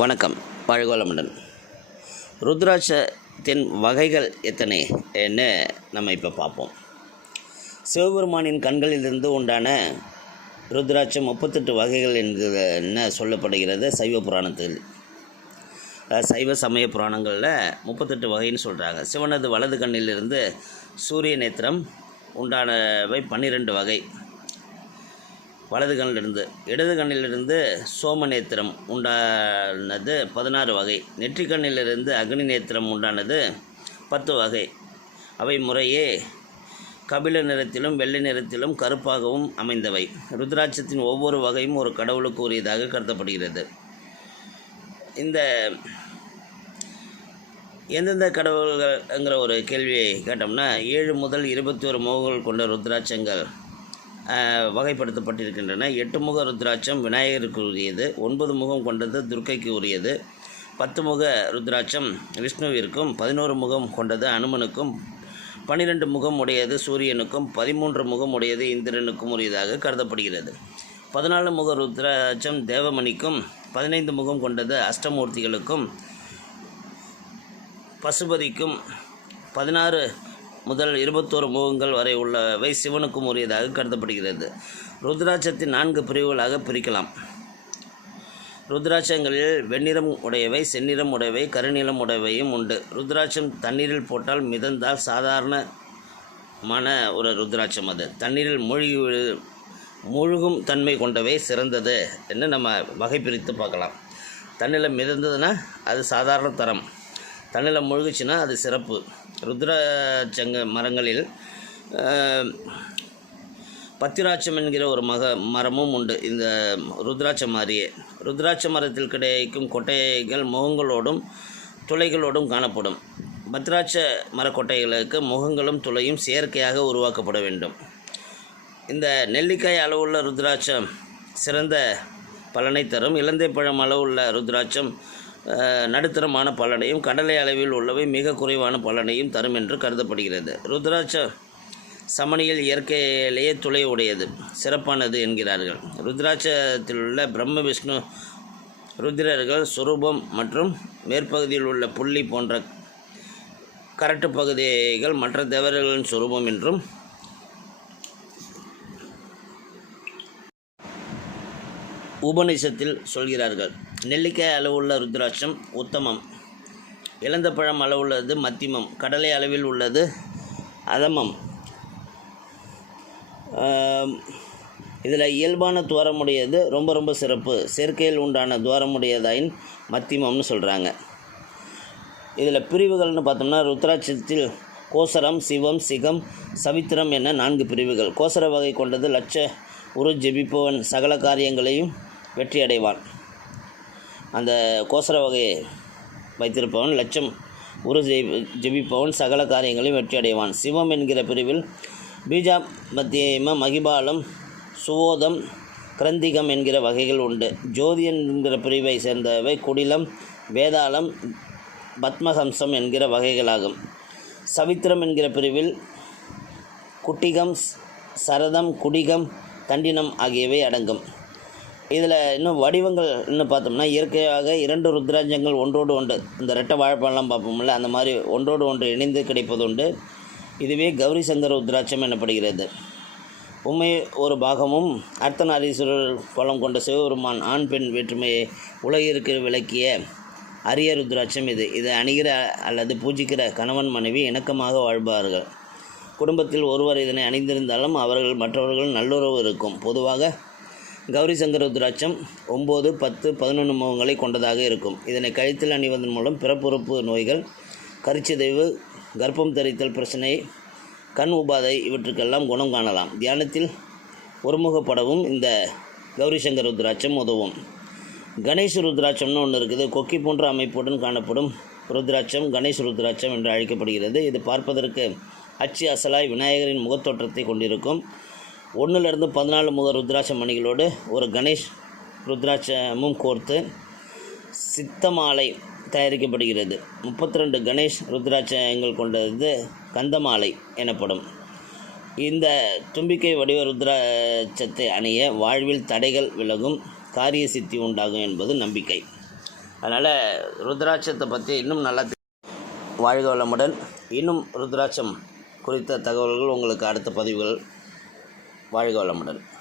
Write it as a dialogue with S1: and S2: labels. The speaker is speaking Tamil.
S1: வணக்கம். வாழ்கோளமுடன் ருத்ராட்சத்தின் வகைகள் எத்தனை? என்ன நம்ம இப்போ பார்ப்போம் சிவபெருமானின் கண்களிலிருந்து உண்டான ருத்ராட்சம் முப்பத்தெட்டு வகைகள் என்கிற என்ன சொல்லப்படுகிறது? சைவ புராணத்தில். சைவ சமய புராணங்களில் முப்பத்தெட்டு வகைன்னு சொல்கிறாங்க சிவனது வலது கண்ணிலிருந்து சூரிய நேத்திரம் உண்டானவை பன்னிரெண்டு வகை. வலது கண்ணிலிருந்து இடது கண்ணிலிருந்து சோம நேத்திரம் உண்டானது பதினாறு வகை. நெற்றி கண்ணிலிருந்து அக்னி நேத்திரம் உண்டானது பத்து வகை. அவை முறையே கபில நிறத்திலும் வெள்ளை நிறத்திலும் கருப்பாகவும் அமைந்தவை. ருத்ராட்சத்தின் ஒவ்வொரு வகையும் ஒரு கடவுளுக்கு உரியதாக கருதப்படுகிறது. இந்த எந்தெந்த கடவுள்கள்ங்கிற ஒரு கேள்வியை கேட்டோம்னா ஏழு முதல் இருபத்தி ஒரு முகங்கள் கொண்ட ருத்ராட்சங்கள் வகைப்படுத்தப்பட்டிருக்கின்றன. எட்டு முக ருத்ராட்சம் விநாயகருக்கு உரியது ஒன்பது முகம் கொண்டது துர்க்கைக்கு உரியது பத்து முக ருத்ராட்சம் விஷ்ணுவிற்கும் பதினோரு முகம் கொண்டது அனுமனுக்கும் பன்னிரெண்டு முகம் உடையது சூரியனுக்கும் பதிமூன்று முகம் உடையது இந்திரனுக்கும் உரியதாக கருதப்படுகிறது. பதினாலு முக ருத்ராட்சம் தேவமணிக்கும் பதினைந்து முகம் கொண்டது அஷ்டமூர்த்திகளுக்கும் பசுபதிக்கும் பதினாறு முதல் இருபத்தோரு முகங்கள் வரை உள்ளவை சிவனுக்கும் உரியதாக கருதப்படுகிறது. ருத்ராட்சத்தின் நான்கு பிரிவுகளாக பிரிக்கலாம். ருத்ராட்சங்களில் வெண்ணிறம் உடையவை செந்நிறம் உடையவை கருநிலம் உடையவையும் உண்டு. ருத்ராட்சம் தண்ணீரில் போட்டால் மிதந்தால் சாதாரணமான ஒரு ருத்ராட்சம் அது. தண்ணீரில் மூழ்கி விழு- மூழ்கும் தன்மை கொண்டவை சிறந்தது என்று நம்ம வகை பிரித்து பார்க்கலாம். தண்ணியில் மிதந்ததுன்னா அது சாதாரண தரம். தண்ணியில் மூழ்குச்சுன்னா அது சிறப்பு. ருத்ராட்சங்க மரங்களில் பத்திராட்சம் என்கிற ஒரு மக மரமும் உண்டு. இந்த ருத்ராட்ச மாதிரியே. ருத்ராட்ச மரத்தில் கிடைக்கும் கொட்டைகள் முகங்களோடும் துளைகளோடும் காணப்படும். பத்ராட்ச மரக்கொட்டைகளுக்கு முகங்களும் துளையும் செயற்கையாக உருவாக்கப்பட வேண்டும். இந்த நெல்லிக்காய் அளவுள்ள ருத்ராட்சம் சிறந்த பலனை தரும். இலந்தை பழம் அளவுள்ள ருத்ராட்சம் நடுத்தரமான பலனையும் கடலை அளவில் உள்ளவை மிக குறைவான பலனையும் தரும் என்று கருதப்படுகிறது. ருத்ராட்ச சமணியில் இயற்கையிலேயே துளை உடையது. சிறப்பானது என்கிறார்கள். ருத்ராட்சத்தில் உள்ள பிரம்ம விஷ்ணு ருத்ரர்கள் சுரூபம் மற்றும் மேற்பகுதியில் உள்ள புள்ளி போன்ற கரட்டு பகுதிகள் மற்ற தேவர்களின் சுரூபம் என்றும் உபநிஷத்தில் சொல்கிறார்கள் நெல்லிக்காய் அளவுள்ள ருத்ராட்சம் உத்தமம். இளந்த பழம் அளவுள்ளது மத்தியமம் கடலை அளவில் உள்ளது அதமம். இதில் இயல்பான துவாரமுடையது ரொம்ப ரொம்ப சிறப்பு. சேர்க்கையில் உண்டான துவாரமுடையதாயின் மத்தியமம்னு சொல்கிறாங்க இதில் பிரிவுகள்னு பார்த்தோம்னா ருத்ராட்சத்தில் கோசரம் சிவம் சிகம் சவித்திரம் என நான்கு பிரிவுகள். கோசர வகை கொண்டது லட்ச உரு ஜெபிப்பவன் சகல காரியங்களையும் வெற்றி அடைவான் அந்த கோசர வகையை வைத்திருப்பவன் லட்சம் உரு ஜெபிப்பவன் சகல காரியங்களையும் வெற்றி அடைவான் சிவம் என்கிற பிரிவில் பீஜா மத்தியம மகிபாலம் சுவோதம் கிரந்திகம் என்கிற வகைகள் உண்டு. ஜோதி என்கிற பிரிவை சேர்ந்தவை குடிலம் வேதாளம் பத்மஹம்சம் என்கிற வகைகளாகும். சவித்திரம் என்கிற பிரிவில் குட்டிகம் சரதம் குடிகம் தண்டினம் ஆகியவை அடங்கும். இதில் இன்னும் வடிவங்கள் இன்னும் பார்த்தோம்னா இயற்கையாக இரண்டு ருத்ராஜங்கள் ஒன்றோடு ஒன்று. இந்த ரெட்டை வாழைப்பழம்லாம் பார்ப்போம்ல அந்த மாதிரி ஒன்றோடு ஒன்று இணைந்து கிடைப்பது உண்டு. இதுவே கௌரி சங்கர ருத்ராட்சம் எனப்படுகிறது. உண்மை ஒரு பாகமும் அர்த்தநாரீஸ்வரர் பலம் கொண்ட சிவபெருமான் ஆண் பெண் வேற்றுமையை உலகிற்கு விளக்கிய அரிய ருத்ராட்சம் இது. இதை அணிகிற அல்லது பூஜிக்கிற கணவன் மனைவி இணக்கமாக வாழ்பார்கள் குடும்பத்தில் ஒருவர் இதனை அணிந்திருந்தாலும் அவர்கள் மற்றவர்கள் நல்லுறவு இருக்கும். பொதுவாக கௌரி சங்கர ருத்ராட்சம் ஒம்பது பத்து பதினொன்று முகங்களை கொண்டதாக இருக்கும். இதனை கழுத்தில் அணிவதன் மூலம் பிறப்புறுப்பு நோய்கள் கருச்சிதைவு கர்ப்பம் தரித்தல் பிரச்சனை கண் உபாதை இவற்றுக்கெல்லாம் குணம் காணலாம். தியானத்தில் ஒருமுகப்படவும் இந்த கௌரி சங்கர் ருத்ராட்சம் உதவும். கணேஷ் ருத்ராட்சம்னு ஒன்று இருக்குது. கொக்கி போன்ற அமைப்புடன் காணப்படும் ருத்ராட்சம் கணேஷ் ருத்ராட்சம் என்று அழைக்கப்படுகிறது. இது பார்ப்பதற்கு அச்சு அசலாய் விநாயகரின் முகத்தோற்றத்தை கொண்டிருக்கும். ஒன்றுலேருந்து பதினாலு முதல் ருத்ராட்ச மணிகளோடு ஒரு கணேஷ் ருத்ராட்சமும் கோர்த்து சித்தமாலை தயாரிக்கப்படுகிறது. முப்பத்தி ரெண்டு கணேஷ் ருத்ராட்சங்கள் கொண்டது கந்தமாலை எனப்படும். இந்த தும்பிக்கை வடிவ ருத்ராட்சத்தை அணிய வாழ்வில் தடைகள் விலகும் காரிய சித்தி உண்டாகும் என்பது நம்பிக்கை. அதனால் ருத்ராட்சத்தை பற்றி இன்னும் நல்லா வாழ்க வளமுடன். இன்னும் ருத்ராட்சம் குறித்த தகவல்கள் உங்களுக்கு அடுத்த பதிவுகள் வாழ்க வளமுடன்.